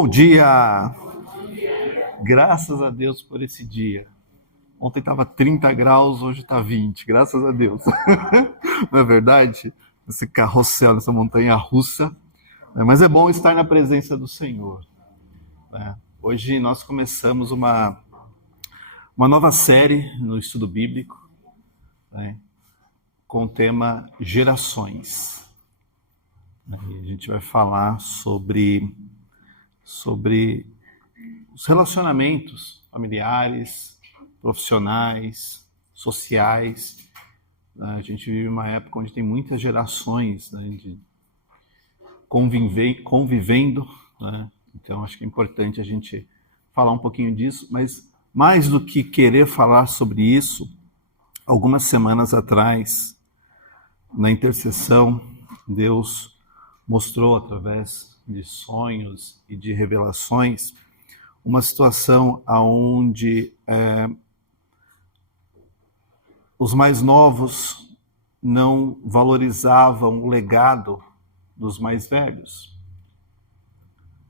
Bom dia! Graças a Deus por esse dia. Ontem estava 30 graus, hoje está 20, graças a Deus. Não é verdade? Esse carrossel, essa montanha russa. Mas é bom estar na presença do Senhor. Hoje nós começamos uma nova série no estudo bíblico, com o tema Gerações. A gente vai falar sobre os relacionamentos familiares, profissionais, sociais. A gente vive uma época onde tem muitas gerações de convivendo. Então acho que é importante a gente falar um pouquinho disso, mas mais do que querer falar sobre isso, algumas semanas atrás, na intercessão, Deus mostrou através de sonhos e de revelações uma situação onde os mais novos não valorizavam o legado dos mais velhos,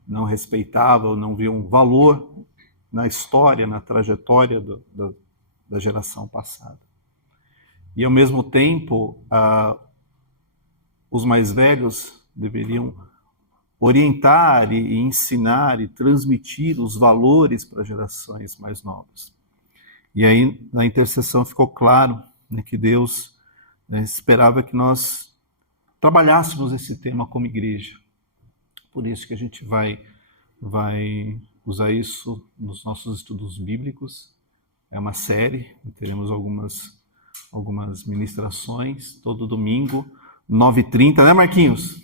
não respeitavam, não viam valor na história, na trajetória da geração passada. E ao mesmo tempo, os mais velhos deveriam orientar e ensinar e transmitir os valores para gerações mais novas. E aí, na intercessão, ficou claro que Deus esperava que nós trabalhássemos esse tema como igreja. Por isso que a gente vai usar isso nos nossos estudos bíblicos. É uma série, teremos algumas ministrações todo domingo, 9h30, né, Marquinhos?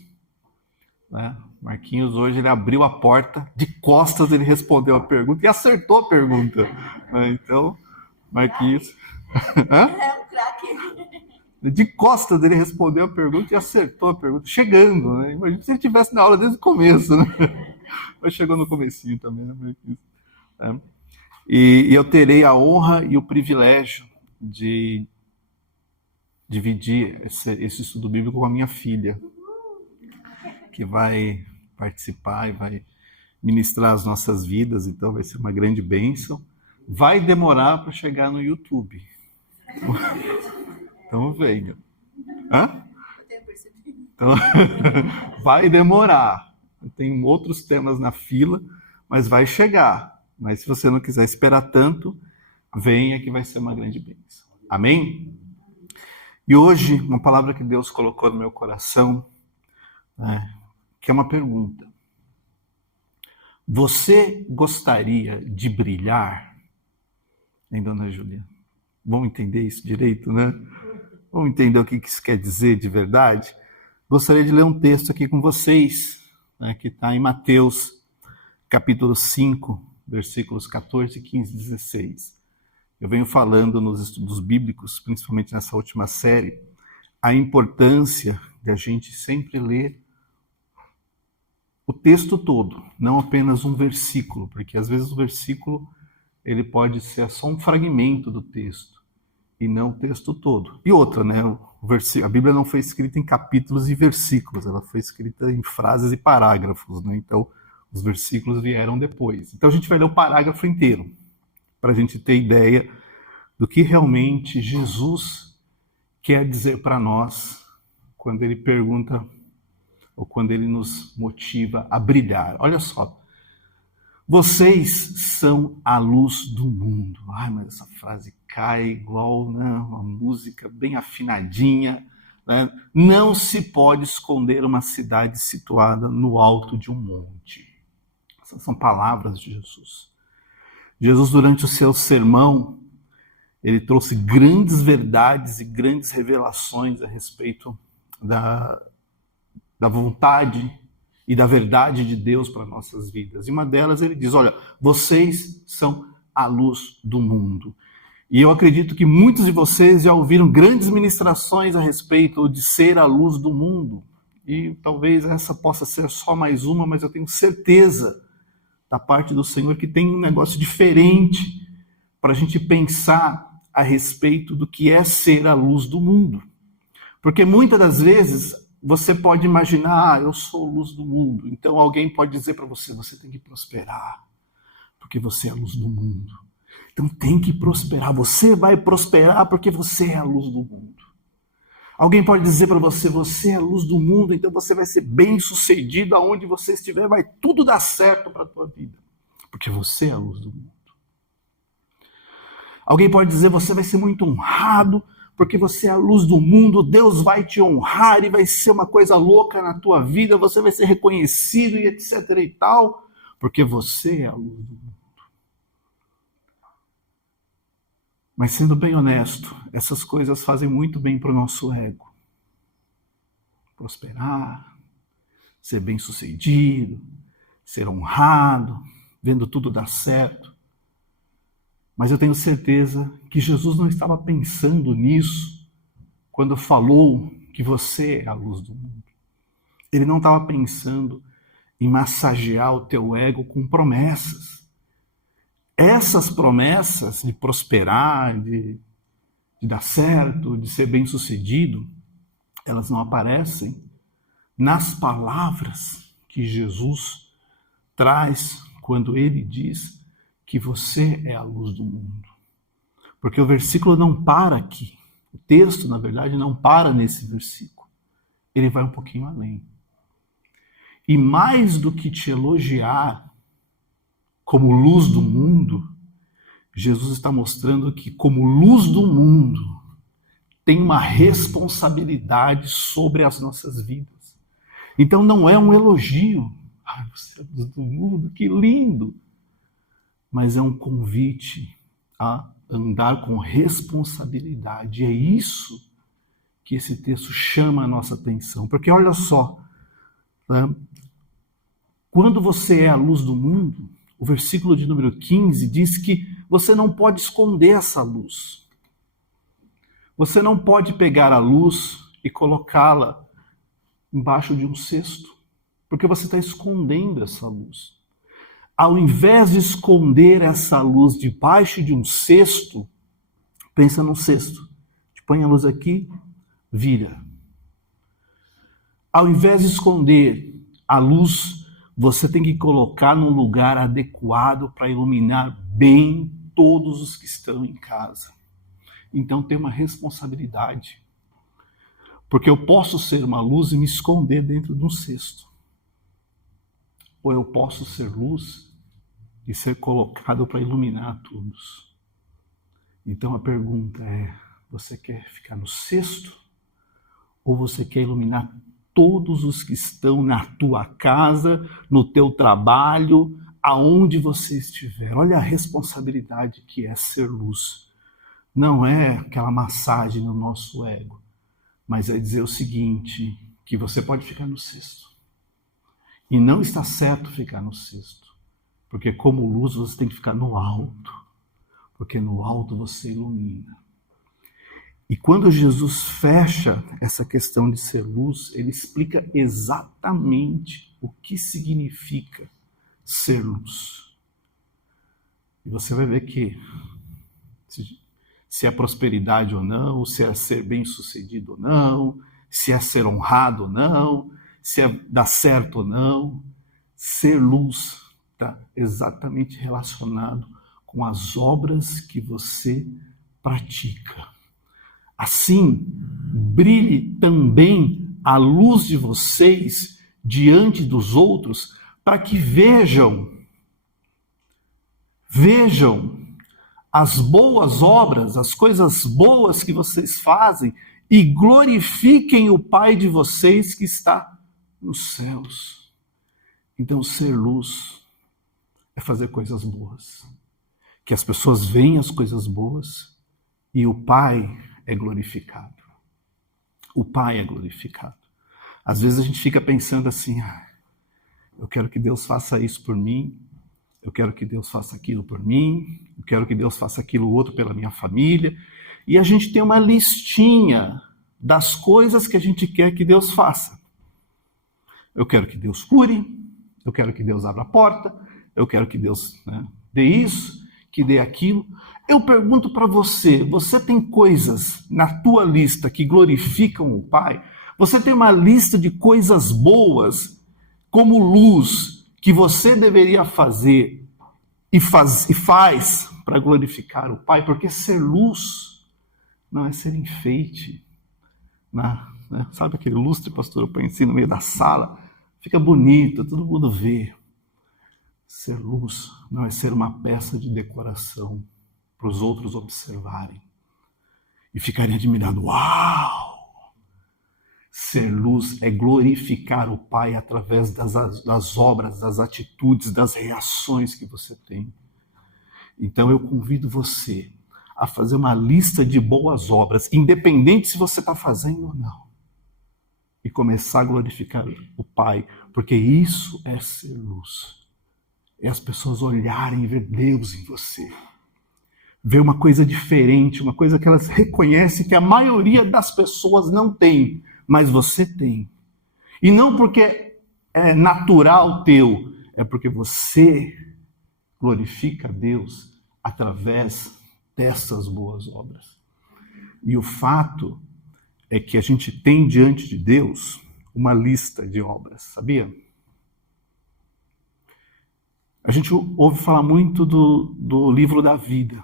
Marquinhos hoje ele abriu a porta, de costas ele respondeu a pergunta e acertou a pergunta. Então, Marquinhos... É um craque. De costas ele respondeu a pergunta e acertou a pergunta, chegando, né? Imagina se ele estivesse na aula desde o começo, né? Mas chegou no comecinho também, né, Marquinhos? E eu terei a honra e o privilégio de dividir esse estudo bíblico com a minha filha, que vai participar e vai ministrar as nossas vidas, então vai ser uma grande bênção. Vai demorar para chegar no YouTube. Então venha. Então, vai demorar. Tem outros temas na fila, mas vai chegar. Mas se você não quiser esperar tanto, venha que vai ser uma grande bênção. Amém? E hoje, uma palavra que Deus colocou no meu coração, que é uma pergunta. Você gostaria de brilhar? Hein, dona Júlia? Vamos entender isso direito, né? Vamos entender o que isso quer dizer de verdade? Gostaria de ler um texto aqui com vocês, que está em Mateus, capítulo 5, versículos 14, 15 e 16. Eu venho falando nos estudos bíblicos, principalmente nessa última série, a importância de a gente sempre ler o texto todo, não apenas um versículo, porque às vezes o versículo ele pode ser só um fragmento do texto, e não o texto todo. E outra, a Bíblia não foi escrita em capítulos e versículos, ela foi escrita em frases e parágrafos, Então, os versículos vieram depois. Então, a gente vai ler o parágrafo inteiro, para a gente ter ideia do que realmente Jesus quer dizer para nós quando ele pergunta, ou quando ele nos motiva a brilhar. Olha só. Vocês são a luz do mundo. Mas essa frase cai igual uma música bem afinadinha. Não se pode esconder uma cidade situada no alto de um monte. Essas são palavras de Jesus. Jesus, durante o seu sermão, ele trouxe grandes verdades e grandes revelações a respeito da vontade e da verdade de Deus para nossas vidas. E uma delas ele diz, olha, vocês são a luz do mundo. E eu acredito que muitos de vocês já ouviram grandes ministrações a respeito de ser a luz do mundo. E talvez essa possa ser só mais uma, mas eu tenho certeza da parte do Senhor que tem um negócio diferente para a gente pensar a respeito do que é ser a luz do mundo. Porque muitas das vezes você pode imaginar, eu sou a luz do mundo. Então alguém pode dizer para você, você tem que prosperar, porque você é a luz do mundo. Então tem que prosperar, você vai prosperar porque você é a luz do mundo. Alguém pode dizer para você, você é a luz do mundo, então você vai ser bem sucedido aonde você estiver, vai tudo dar certo para a tua vida, porque você é a luz do mundo. Alguém pode dizer, você vai ser muito honrado, porque você é a luz do mundo, Deus vai te honrar e vai ser uma coisa louca na tua vida, você vai ser reconhecido e etc e tal, porque você é a luz do mundo. Mas sendo bem honesto, essas coisas fazem muito bem para o nosso ego. Prosperar, ser bem-sucedido, ser honrado, vendo tudo dar certo. Mas eu tenho certeza que Jesus não estava pensando nisso quando falou que você é a luz do mundo. Ele não estava pensando em massagear o teu ego com promessas. Essas promessas de prosperar, de dar certo, de ser bem-sucedido, elas não aparecem nas palavras que Jesus traz quando ele diz que você é a luz do mundo. Porque o versículo não para aqui. O texto, na verdade, não para nesse versículo. Ele vai um pouquinho além. E mais do que te elogiar como luz do mundo, Jesus está mostrando que, como luz do mundo, tem uma responsabilidade sobre as nossas vidas. Então não é um elogio. Ai, você é a luz do mundo, que lindo! Mas é um convite a andar com responsabilidade. É isso que esse texto chama a nossa atenção. Porque olha só, né? Quando você é a luz do mundo, o versículo de número 15 diz que você não pode esconder essa luz. Você não pode pegar a luz e colocá-la embaixo de um cesto, porque você está escondendo essa luz. Ao invés de esconder essa luz debaixo de um cesto, pensa num cesto. Põe a luz aqui, vira. Ao invés de esconder a luz, você tem que colocar num lugar adequado para iluminar bem todos os que estão em casa. Então tem uma responsabilidade. Porque eu posso ser uma luz e me esconder dentro de um cesto. Ou eu posso ser luz e ser colocado para iluminar todos. Então a pergunta é, você quer ficar no cesto? Ou você quer iluminar todos os que estão na tua casa, no teu trabalho, aonde você estiver? Olha a responsabilidade que é ser luz. Não é aquela massagem no nosso ego, mas é dizer o seguinte, que você pode ficar no cesto. E não está certo ficar no cesto, porque como luz você tem que ficar no alto, porque no alto você ilumina. E quando Jesus fecha essa questão de ser luz, ele explica exatamente o que significa ser luz. E você vai ver que se é prosperidade ou não, se é ser bem-sucedido ou não, se é ser honrado ou não, se é dar certo ou não, ser luz está exatamente relacionado com as obras que você pratica. Assim, brilhe também a luz de vocês diante dos outros, para que vejam as boas obras, as coisas boas que vocês fazem e glorifiquem o Pai de vocês que está nos céus. Então, ser luz é fazer coisas boas. Que as pessoas veem as coisas boas e o Pai é glorificado. O Pai é glorificado. Às vezes a gente fica pensando assim, eu quero que Deus faça isso por mim, eu quero que Deus faça aquilo por mim, eu quero que Deus faça aquilo outro pela minha família. E a gente tem uma listinha das coisas que a gente quer que Deus faça. Eu quero que Deus cure, eu quero que Deus abra a porta, eu quero que Deus dê isso, que dê aquilo. Eu pergunto para você, você tem coisas na tua lista que glorificam o Pai? Você tem uma lista de coisas boas como luz que você deveria fazer e faz para glorificar o Pai, porque ser luz não é ser enfeite. Sabe aquele lustre, pastor, eu ponho assim no meio da sala, fica bonito, todo mundo vê. Ser luz não é ser uma peça de decoração para os outros observarem e ficarem admirados. Uau! Ser luz é glorificar o Pai através das obras, das atitudes, das reações que você tem. Então eu convido você a fazer uma lista de boas obras, independente se você está fazendo ou não, e começar a glorificar o Pai, porque isso é ser luz. É as pessoas olharem e ver Deus em você. Ver uma coisa diferente, uma coisa que elas reconhecem que a maioria das pessoas não tem, mas você tem. E não porque é natural teu, é porque você glorifica a Deus através dessas boas obras. E o fato é que a gente tem diante de Deus uma lista de obras, sabia? A gente ouve falar muito do livro da vida,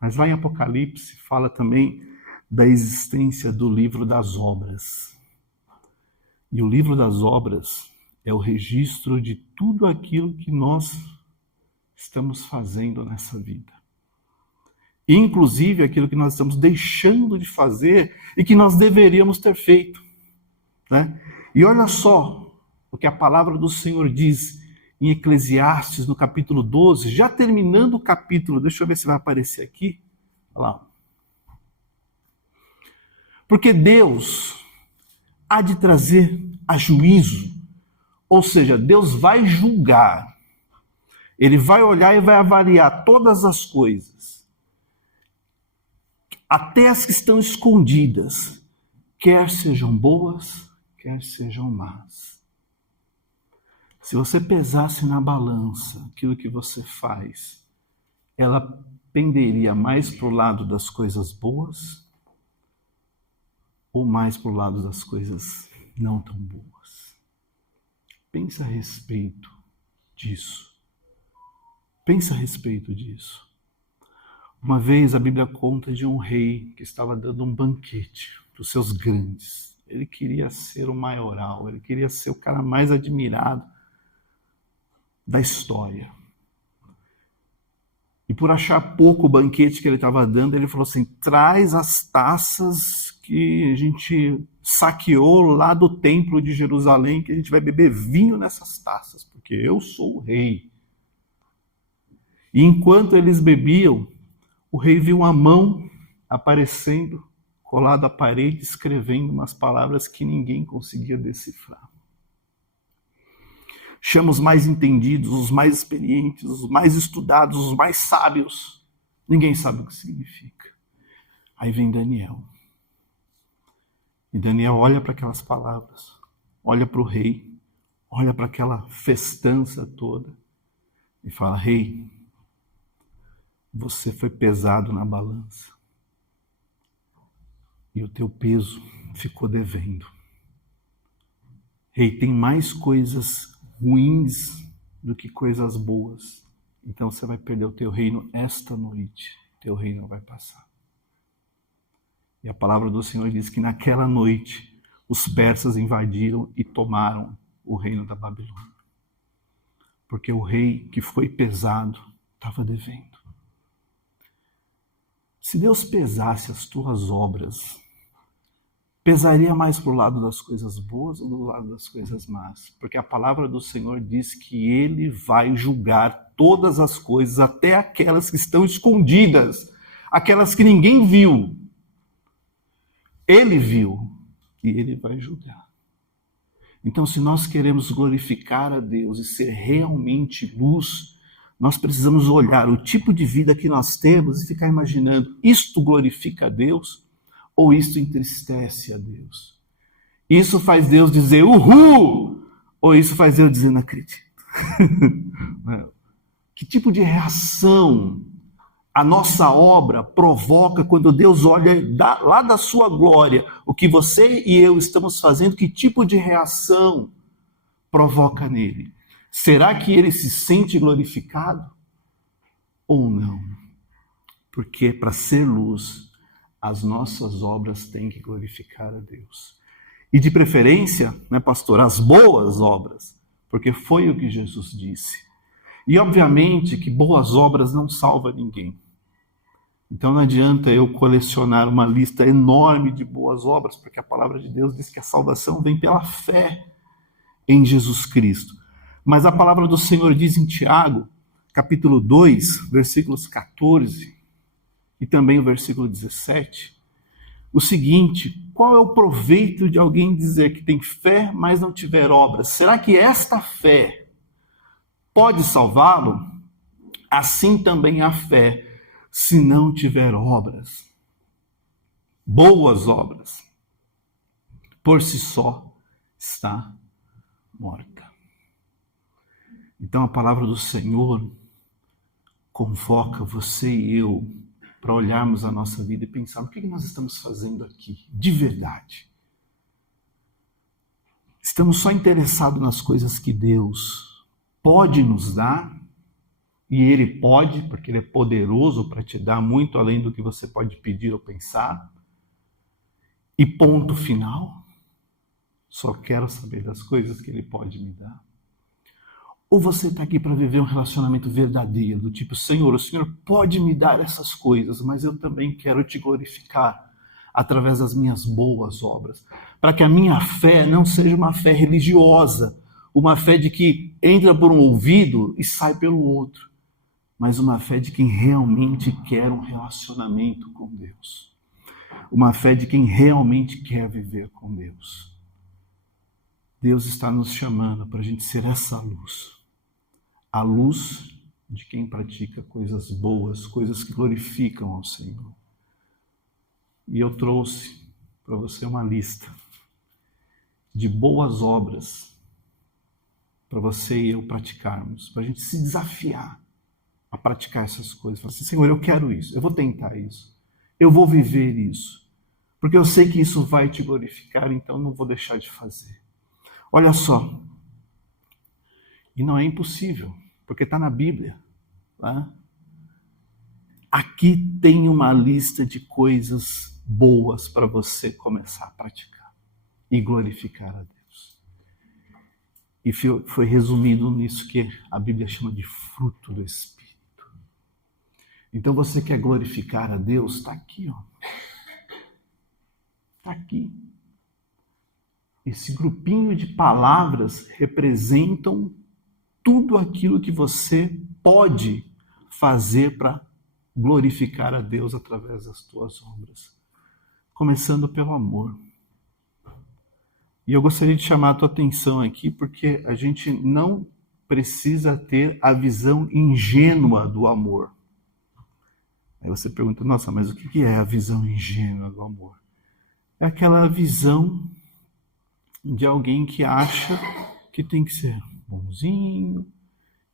mas lá em Apocalipse fala também da existência do livro das obras. E o livro das obras é o registro de tudo aquilo que nós estamos fazendo nessa vida. Inclusive aquilo que nós estamos deixando de fazer e que nós deveríamos ter feito. Né? E olha só o que a palavra do Senhor diz em Eclesiastes, no capítulo 12, já terminando o capítulo, deixa eu ver se vai aparecer aqui. Olha lá. Porque Deus há de trazer a juízo, ou seja, Deus vai julgar. Ele vai olhar e vai avaliar todas as coisas, até as que estão escondidas, quer sejam boas, quer sejam más. Se você pesasse na balança aquilo que você faz, ela penderia mais para o lado das coisas boas ou mais para o lado das coisas não tão boas? Pensa a respeito disso. Pensa a respeito disso. Uma vez a Bíblia conta de um rei que estava dando um banquete para os seus grandes. Ele queria ser o maioral, ele queria ser o cara mais admirado da história. E por achar pouco o banquete que ele estava dando, ele falou assim: traz as taças que a gente saqueou lá do templo de Jerusalém, que a gente vai beber vinho nessas taças, porque eu sou o rei. E enquanto eles bebiam, o rei viu uma mão aparecendo, colada à parede, escrevendo umas palavras que ninguém conseguia decifrar. Chama os mais entendidos, os mais experientes, os mais estudados, os mais sábios. Ninguém sabe o que significa. Aí vem Daniel. E Daniel olha para aquelas palavras, olha para o rei, olha para aquela festança toda e fala: rei, você foi pesado na balança e o teu peso ficou devendo. Rei, tem mais coisas ruins do que coisas boas. Então você vai perder o teu reino esta noite. Teu reino vai passar. E a palavra do Senhor diz que naquela noite os persas invadiram e tomaram o reino da Babilônia. Porque o rei que foi pesado estava devendo. Se Deus pesasse as tuas obras, pesaria mais para o lado das coisas boas ou do lado das coisas más? Porque a palavra do Senhor diz que Ele vai julgar todas as coisas, até aquelas que estão escondidas, aquelas que ninguém viu. Ele viu e Ele vai julgar. Então, se nós queremos glorificar a Deus e ser realmente luz, nós precisamos olhar o tipo de vida que nós temos e ficar imaginando: isto glorifica a Deus? Ou isso entristece a Deus? Isso faz Deus dizer uhul? Ou isso faz Deus dizer não acredito? Que tipo de reação A nossa obra provoca, quando Deus olha lá da sua glória, o que você e eu estamos fazendo, que tipo de reação provoca nele? Será que ele se sente glorificado ou não? Porque para ser luz, as nossas obras têm que glorificar a Deus. E de preferência, né, pastor, as boas obras, porque foi o que Jesus disse. E obviamente que boas obras não salvam ninguém. Então não adianta eu colecionar uma lista enorme de boas obras, porque a palavra de Deus diz que a salvação vem pela fé em Jesus Cristo. Mas a palavra do Senhor diz em Tiago, capítulo 2, versículos 14 e também o versículo 17, o seguinte: qual é o proveito de alguém dizer que tem fé, mas não tiver obras? Será que esta fé pode salvá-lo? Assim também a fé, se não tiver obras, boas obras, por si só está morta. Então a palavra do Senhor convoca você e eu para olharmos a nossa vida e pensar: o que nós estamos fazendo aqui, de verdade? Estamos só interessados nas coisas que Deus pode nos dar, e Ele pode, porque Ele é poderoso para te dar muito além do que você pode pedir ou pensar, e ponto final? Só quero saber das coisas que Ele pode me dar. Ou você está aqui para viver um relacionamento verdadeiro, do tipo: Senhor, o Senhor pode me dar essas coisas, mas eu também quero te glorificar através das minhas boas obras, para que a minha fé não seja uma fé religiosa, uma fé de que entra por um ouvido e sai pelo outro, mas uma fé de quem realmente quer um relacionamento com Deus, uma fé de quem realmente quer viver com Deus. Deus está nos chamando para a gente ser essa luz, a luz de quem pratica coisas boas, coisas que glorificam ao Senhor. E eu trouxe para você uma lista de boas obras para você e eu praticarmos, para a gente se desafiar a praticar essas coisas. Falar assim: Senhor, eu quero isso, eu vou tentar isso, eu vou viver isso, porque eu sei que isso vai te glorificar, então não vou deixar de fazer. Olha só, e não é impossível, porque está na Bíblia, tá? Aqui tem uma lista de coisas boas para você começar a praticar e glorificar a Deus. E foi resumido nisso que a Bíblia chama de fruto do Espírito. Então você quer glorificar a Deus? Está aqui, ó. Está aqui. Esse grupinho de palavras representam tudo aquilo que você pode fazer para glorificar a Deus através das tuas obras. Começando pelo amor. E eu gostaria de chamar a tua atenção aqui, porque a gente não precisa ter a visão ingênua do amor. Aí você pergunta: nossa, mas o que é a visão ingênua do amor? É aquela visão de alguém que acha que tem que ser bonzinho,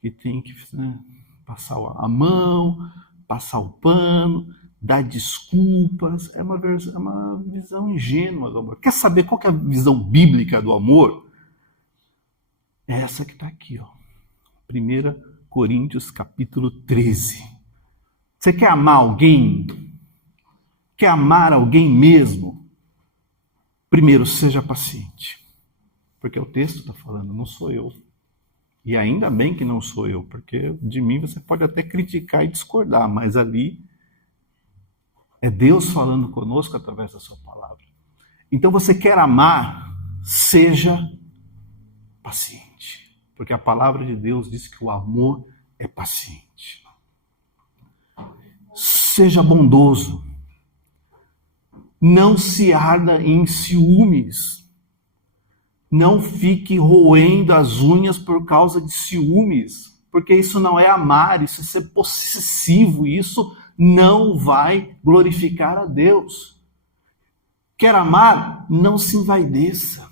que tem que, né, passar a mão, passar o pano, dar desculpas. É uma visão ingênua do amor. Quer saber qual que é a visão bíblica do amor? É essa que está aqui, ó. 1 Coríntios capítulo 13. Você quer amar alguém? Quer amar alguém mesmo? Primeiro, seja paciente. Porque o texto está falando, não sou eu. E ainda bem que não sou eu, porque de mim você pode até criticar e discordar, mas ali é Deus falando conosco através da sua palavra. Então você quer amar, seja paciente. Porque a palavra de Deus diz que o amor é paciente. Seja bondoso. Não se arda em ciúmes. Não fique roendo as unhas por causa de ciúmes, porque isso não é amar, isso é ser possessivo, isso não vai glorificar a Deus. Quer amar? Não se envaideça.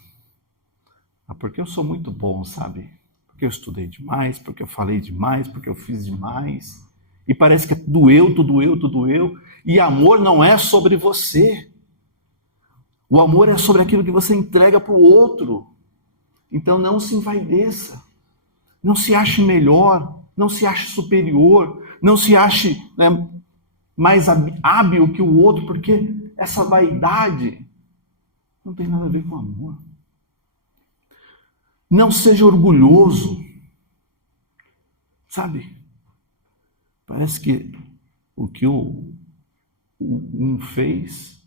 Porque eu sou muito bom, sabe? Porque eu estudei demais, porque eu falei demais, porque eu fiz demais. E parece que é tudo eu, tudo eu, tudo eu. E amor não é sobre você. O amor é sobre aquilo que você entrega para o outro. Então não se envaideça. Não se ache melhor. Não se ache superior. Não se ache mais hábil que o outro, porque essa vaidade não tem nada a ver com amor. Não seja orgulhoso. Sabe? Parece que o que um fez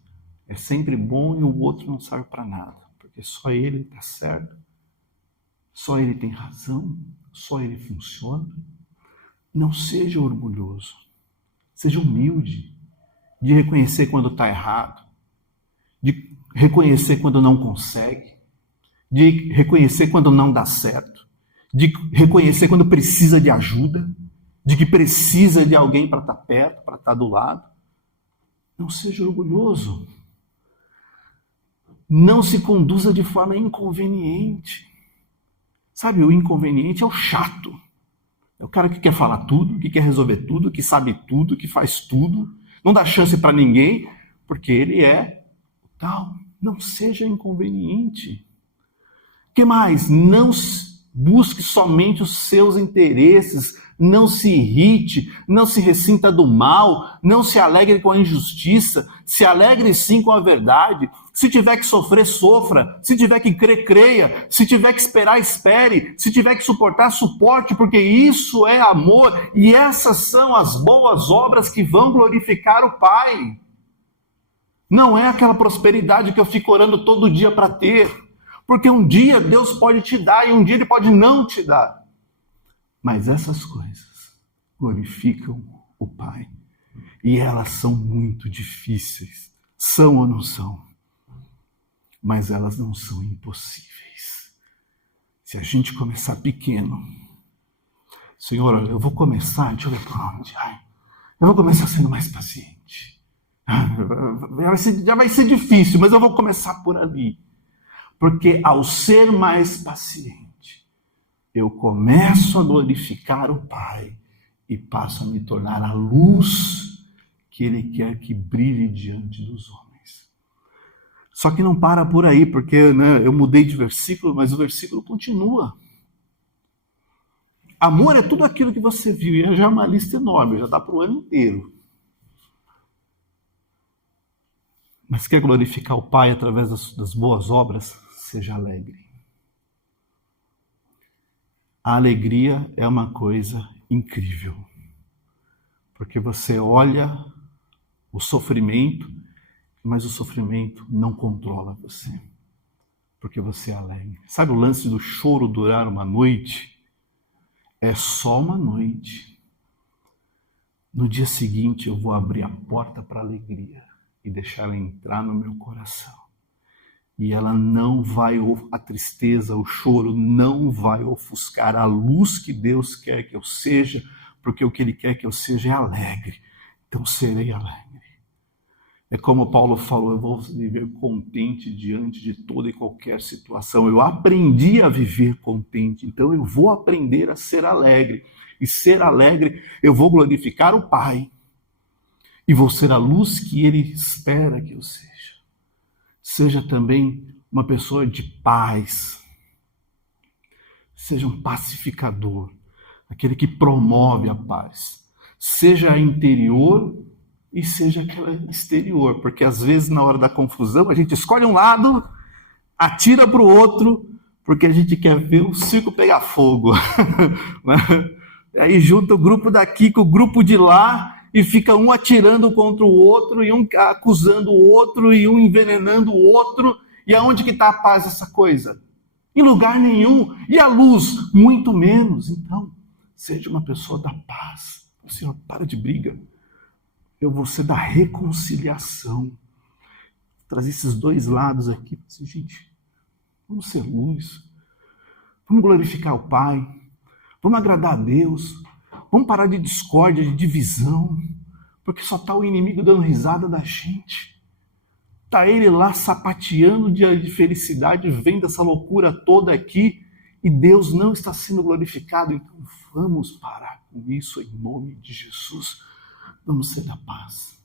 é sempre bom e o outro não serve para nada. Porque só ele está certo. Só ele tem razão. Só ele funciona. Não seja orgulhoso. Seja humilde. De reconhecer quando está errado. De reconhecer quando não consegue. De reconhecer quando não dá certo. De reconhecer quando precisa de ajuda. De que precisa de alguém para estar perto, para estar do lado. Não seja orgulhoso. Não se conduza de forma inconveniente. Sabe, o inconveniente é o chato. É o cara que quer falar tudo, que quer resolver tudo, que sabe tudo, que faz tudo. Não dá chance para ninguém, porque ele é tal. Não seja inconveniente. O que mais? Não busque somente os seus interesses. Não se irrite, não se ressinta do mal, não se alegre com a injustiça, se alegre sim com a verdade. Se tiver que sofrer, sofra. Se tiver que crer, creia. Se tiver que esperar, espere. Se tiver que suportar, suporte, porque isso é amor. E essas são as boas obras que vão glorificar o Pai. Não é aquela prosperidade que eu fico orando todo dia para ter. Porque um dia Deus pode te dar e um dia Ele pode não te dar. Mas essas coisas glorificam o Pai. E elas são muito difíceis. São ou não são? Mas elas não são impossíveis. Se a gente começar pequeno, Senhor, eu vou começar, deixa eu ver para onde. Eu vou começar sendo mais paciente. Já vai ser difícil, mas eu vou começar por ali. Porque ao ser mais paciente, eu começo a glorificar o Pai e passo a me tornar a luz que Ele quer que brilhe diante dos homens. Só que não para por aí, porque eu mudei de versículo, mas o versículo continua. Amor é tudo aquilo que você viu, e já é uma lista enorme, já dá para o ano inteiro. Mas quer glorificar o Pai através das boas obras? Seja alegre. A alegria é uma coisa incrível, porque você olha o sofrimento, mas o sofrimento não controla você, porque você é alegre. Sabe o lance do choro durar uma noite? É só uma noite. No dia seguinte eu vou abrir a porta para a alegria e deixar ela entrar no meu coração. E ela não vai, a tristeza, o choro não vai ofuscar a luz que Deus quer que eu seja, porque o que Ele quer que eu seja é alegre. Então serei alegre. É como Paulo falou, eu vou viver contente diante de toda e qualquer situação. Eu aprendi a viver contente, então eu vou aprender a ser alegre. E ser alegre, eu vou glorificar o Pai. E vou ser a luz que Ele espera que eu seja. Seja também uma pessoa de paz. Seja um pacificador, aquele que promove a paz. Seja interior e seja aquela exterior, porque às vezes na hora da confusão a gente escolhe um lado, atira para o outro, porque a gente quer ver o circo pegar fogo. Aí junta o grupo daqui com o grupo de lá, e fica um atirando contra o outro, e um acusando o outro, e um envenenando o outro. E aonde que está a paz dessa coisa? Em lugar nenhum. E a luz? Muito menos. Então, seja uma pessoa da paz. Senhor, para de briga. Eu vou ser da reconciliação. Trazer esses dois lados aqui. Gente, vamos ser luz. Vamos glorificar o Pai. Vamos agradar a Deus. Vamos parar de discórdia, de divisão, porque só está o inimigo dando risada da gente. Está ele lá sapateando de felicidade, vendo essa loucura toda aqui, e Deus não está sendo glorificado. Então vamos parar com isso em nome de Jesus. Vamos ser da paz.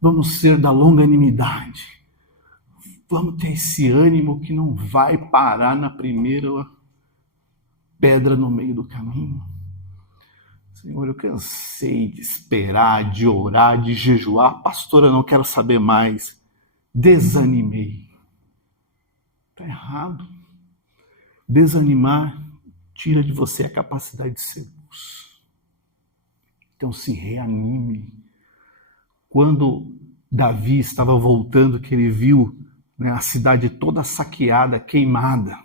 Vamos ser da longanimidade. Vamos ter esse ânimo que não vai parar na primeira pedra no meio do caminho. Senhor, eu cansei de esperar, de orar, de jejuar. Pastora, não quero saber mais. Desanimei. Está errado. Desanimar tira de você a capacidade de ser luz. Então se reanime. Quando Davi estava voltando, que ele viu, né, a cidade toda saqueada, queimada,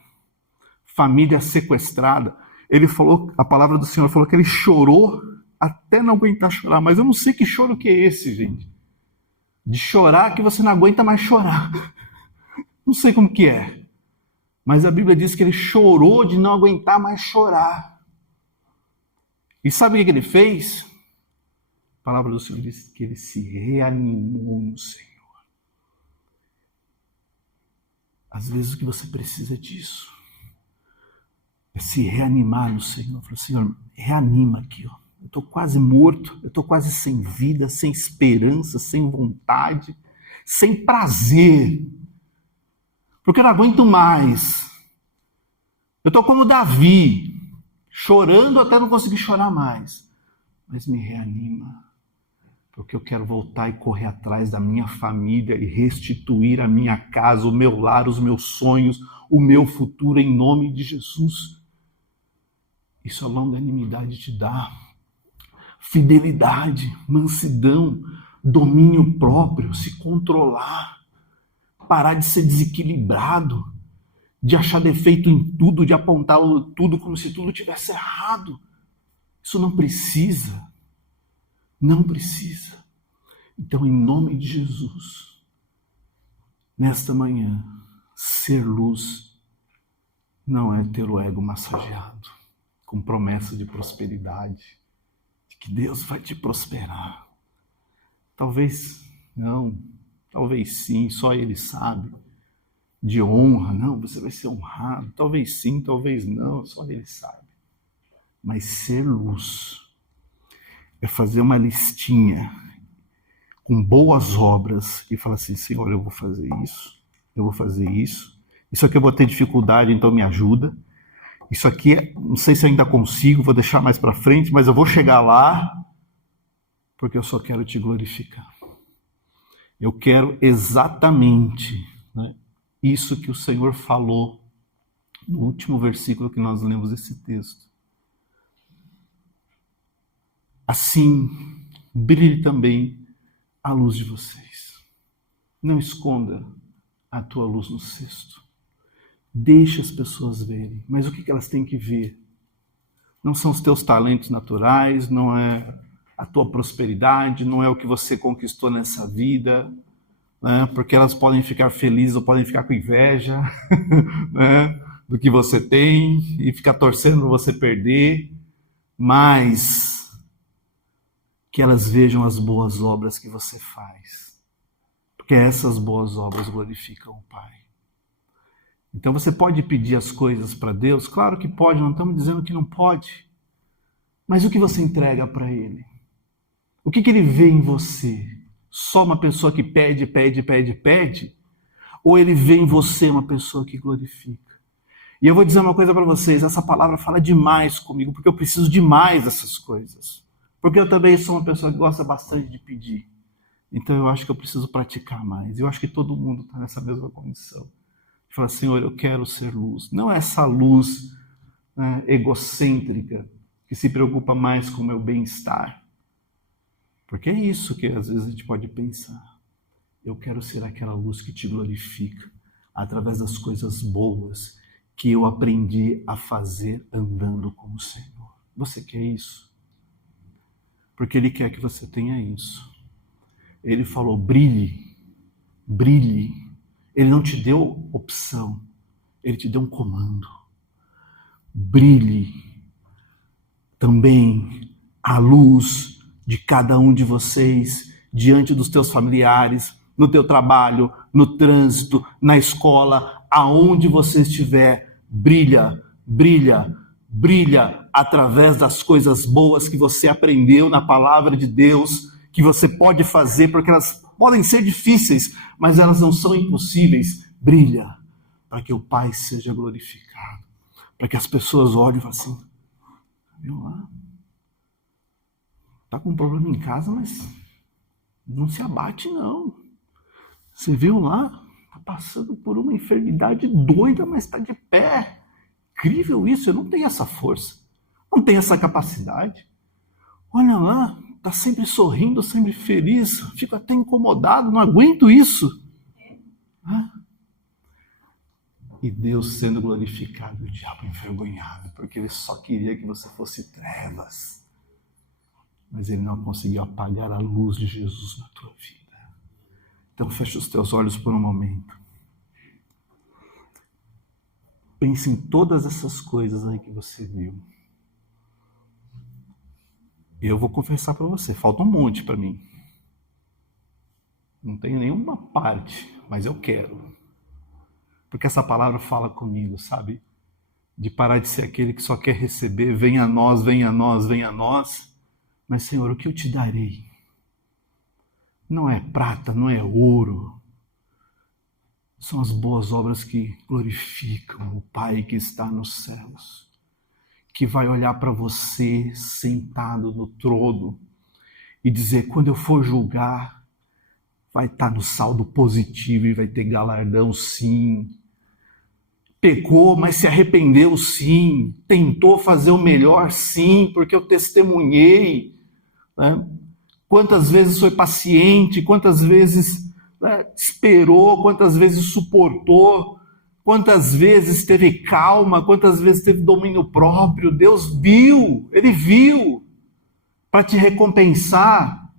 família sequestrada, ele falou, a palavra do Senhor falou que ele chorou até não aguentar chorar. Mas eu não sei que choro que é esse, gente. De chorar que você não aguenta mais chorar. Não sei como que é. Mas a Bíblia diz que ele chorou de não aguentar mais chorar. E sabe o que ele fez? A palavra do Senhor diz que ele se reanimou no Senhor. Às vezes o que você precisa é disso. É se reanimar no Senhor. Fala, Senhor, reanima aqui, ó. Eu estou quase morto, eu estou quase sem vida, sem esperança, sem vontade, sem prazer. Porque eu não aguento mais. Eu estou como Davi, chorando até não conseguir chorar mais. Mas me reanima, porque eu quero voltar e correr atrás da minha família e restituir a minha casa, o meu lar, os meus sonhos, o meu futuro em nome de Jesus. Isso a longanimidade te dá. Fidelidade, mansidão, domínio próprio, se controlar, parar de ser desequilibrado, de achar defeito em tudo, de apontar tudo como se tudo tivesse errado. Isso não precisa. Não precisa. Então, em nome de Jesus, nesta manhã, ser luz não é ter o ego massageado, com promessa de prosperidade, de que Deus vai te prosperar. Talvez não, talvez sim, só Ele sabe. De honra, não, você vai ser honrado. Talvez sim, talvez não, só Ele sabe. Mas ser luz é fazer uma listinha com boas obras e falar assim, Senhor, eu vou fazer isso, eu vou fazer isso. Isso aqui eu vou ter dificuldade, então me ajuda. Isso aqui, não sei se ainda consigo, vou deixar mais para frente, mas eu vou chegar lá, porque eu só quero te glorificar. Eu quero exatamente, né, isso que o Senhor falou no último versículo que nós lemos desse texto. Assim, brilhe também a luz de vocês. Não esconda a tua luz no cesto. Deixe as pessoas verem. Mas o que elas têm que ver? Não são os teus talentos naturais, não é a tua prosperidade, não é o que você conquistou nessa vida, né? Porque elas podem ficar felizes ou podem ficar com inveja né? Do que você tem e ficar torcendo para você perder, mas que elas vejam as boas obras que você faz, porque essas boas obras glorificam o Pai. Então você pode pedir as coisas para Deus? Claro que pode, não estamos dizendo que não pode. Mas o que você entrega para Ele? O que Ele vê em você? Só uma pessoa que pede, pede, pede, pede? Ou Ele vê em você uma pessoa que glorifica? E eu vou dizer uma coisa para vocês, essa palavra fala demais comigo, porque eu preciso demais dessas coisas. Porque eu também sou uma pessoa que gosta bastante de pedir. Então eu acho que eu preciso praticar mais. Eu acho que todo mundo está nessa mesma condição. Fala, Senhor, eu quero ser luz. Não é essa luz, né, egocêntrica, que se preocupa mais com o meu bem-estar. Porque é isso que às vezes a gente pode pensar. Eu quero ser aquela luz que te glorifica, através das coisas boas que eu aprendi a fazer andando com o Senhor. Você quer isso? Porque Ele quer que você tenha isso. Ele falou, brilhe, brilhe. Ele não te deu opção, Ele te deu um comando. Brilhe também a luz de cada um de vocês diante dos teus familiares, no teu trabalho, no trânsito, na escola, aonde você estiver. Brilha, brilha, Brilha através das coisas boas que você aprendeu na palavra de Deus, que você pode fazer, porque elas podem ser difíceis, mas elas não são impossíveis. Brilha para que o Pai seja glorificado, para que as pessoas olhem e falem assim, viu lá? Está com um problema em casa, mas não se abate não. Você viu lá? Está passando por uma enfermidade doida, mas está de pé. Incrível isso, eu não tenho essa força, não tenho essa capacidade. Olha lá, está sempre sorrindo, sempre feliz, fico até incomodado, não aguento isso. E Deus sendo glorificado, o diabo envergonhado, porque ele só queria que você fosse trevas. Mas ele não conseguiu apagar a luz de Jesus na tua vida. Então fecha os teus olhos por um momento. Pense em todas essas coisas aí que você viu. Eu vou confessar para você, falta um monte para mim. Não tenho nenhuma parte, mas eu quero. Porque essa palavra fala comigo, sabe? De parar de ser aquele que só quer receber, venha a nós, venha a nós, venha a nós. Mas, Senhor, o que eu te darei? Não é prata, não é ouro. São as boas obras que glorificam o Pai que está nos céus, que vai olhar para você sentado no trono e dizer, quando eu for julgar, vai estar no saldo positivo e vai ter galardão sim. Pecou, mas se arrependeu sim. Tentou fazer o melhor sim, porque eu testemunhei. Né? Quantas vezes foi paciente, quantas vezes esperou, quantas vezes suportou, quantas vezes teve calma, quantas vezes teve domínio próprio. Deus viu, Ele viu, para te recompensar,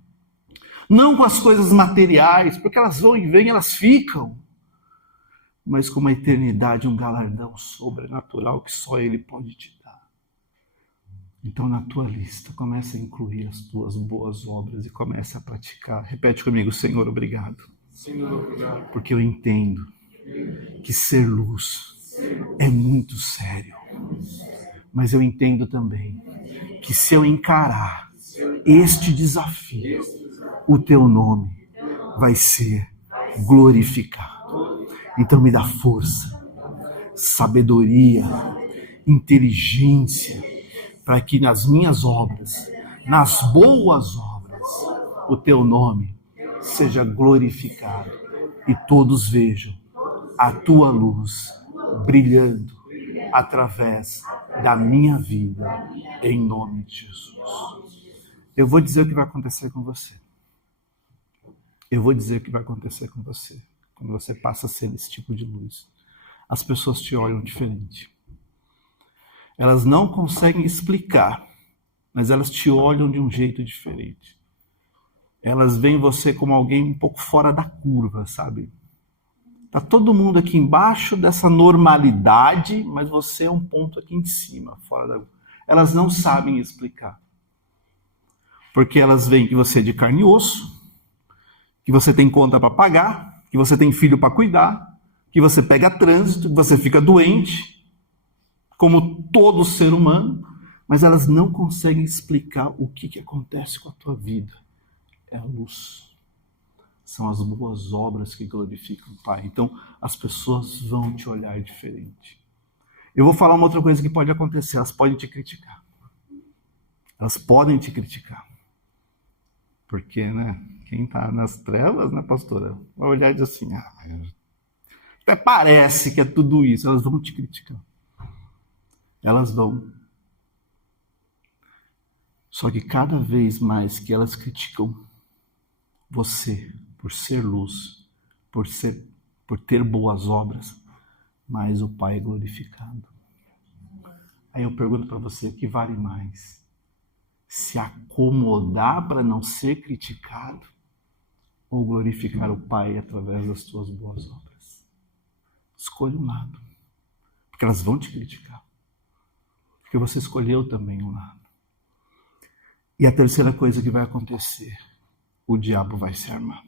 não com as coisas materiais, porque elas vão e vêm, elas ficam, mas com uma eternidade, um galardão sobrenatural que só Ele pode te dar. Então, na tua lista, comece a incluir as tuas boas obras e comece a praticar. Repete comigo, Senhor, obrigado. Senhor, obrigado. Porque eu entendo que ser luz é muito sério. Mas eu entendo também que se eu encarar este desafio, o teu nome vai ser glorificado. Então me dá força, sabedoria, inteligência, para que nas minhas obras, nas boas obras, o teu nome seja glorificado e todos vejam a tua luz brilhando através da minha vida, em nome de Jesus. Eu vou dizer o que vai acontecer com você. Eu vou dizer o que vai acontecer com você quando você passa a ser esse tipo de luz. As pessoas te olham diferente. Elas não conseguem explicar, mas elas te olham de um jeito diferente. Elas veem você como alguém um pouco fora da curva, sabe? Tá todo mundo aqui embaixo dessa normalidade, mas você é um ponto aqui em cima, fora da curva. Elas não sabem explicar. Porque elas veem que você é de carne e osso, que você tem conta para pagar, que você tem filho para cuidar, que você pega trânsito, que você fica doente, como todo ser humano, mas elas não conseguem explicar o que acontece com a tua vida. É a luz. São as boas obras que glorificam o Pai. Então, as pessoas vão te olhar diferente. Eu vou falar uma outra coisa que pode acontecer. Elas podem te criticar. Elas podem te criticar. Porque, né? Quem está nas trevas, né, pastora? Vai olhar e dizer assim, até parece que é tudo isso. Elas vão te criticar. Elas vão. Só que cada vez mais que elas criticam você, por ser luz, por ter boas obras, mais o Pai é glorificado. Aí eu pergunto para você, o que vale mais? Se acomodar para não ser criticado ou glorificar o Pai através das tuas boas obras? Escolha um lado, porque elas vão te criticar, porque você escolheu também um lado. E a terceira coisa que vai acontecer, o diabo vai se armar.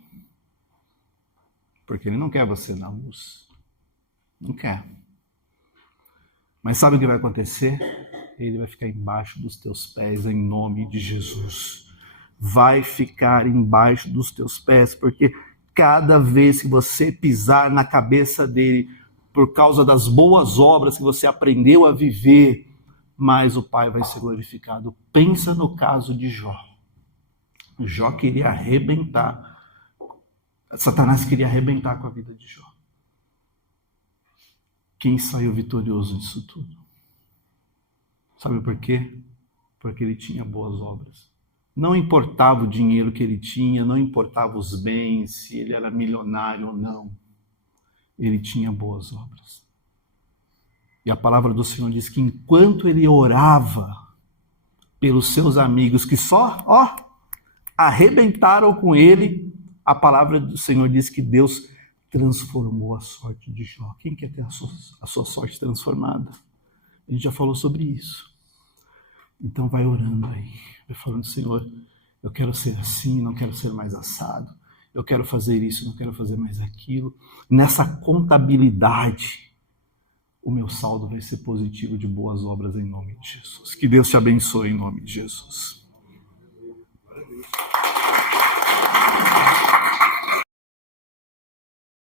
Porque ele não quer você na luz. Não quer. Mas sabe o que vai acontecer? ele vai ficar embaixo dos teus pés em nome de Jesus. Vai ficar embaixo dos teus pés, porque cada vez que você pisar na cabeça dele, por causa das boas obras que você aprendeu a viver, mais o Pai vai ser glorificado. Pensa no caso de Jó. Jó queria arrebentar. Satanás queria arrebentar com a vida de Jó. Quem saiu vitorioso disso tudo? Sabe por quê? Porque ele tinha boas obras. Não importava o dinheiro que ele tinha, não importava os bens, se ele era milionário ou não. Ele tinha boas obras. E a palavra do Senhor diz que enquanto ele orava pelos seus amigos que só, arrebentaram com ele, a palavra do Senhor diz que Deus transformou a sorte de Jó. Quem quer ter a sua sorte transformada? A gente já falou sobre isso. Então vai orando aí, vai falando, Senhor, eu quero ser assim, não quero ser mais assado. Eu quero fazer isso, não quero fazer mais aquilo. Nessa contabilidade, o meu saldo vai ser positivo de boas obras em nome de Jesus. Que Deus te abençoe em nome de Jesus.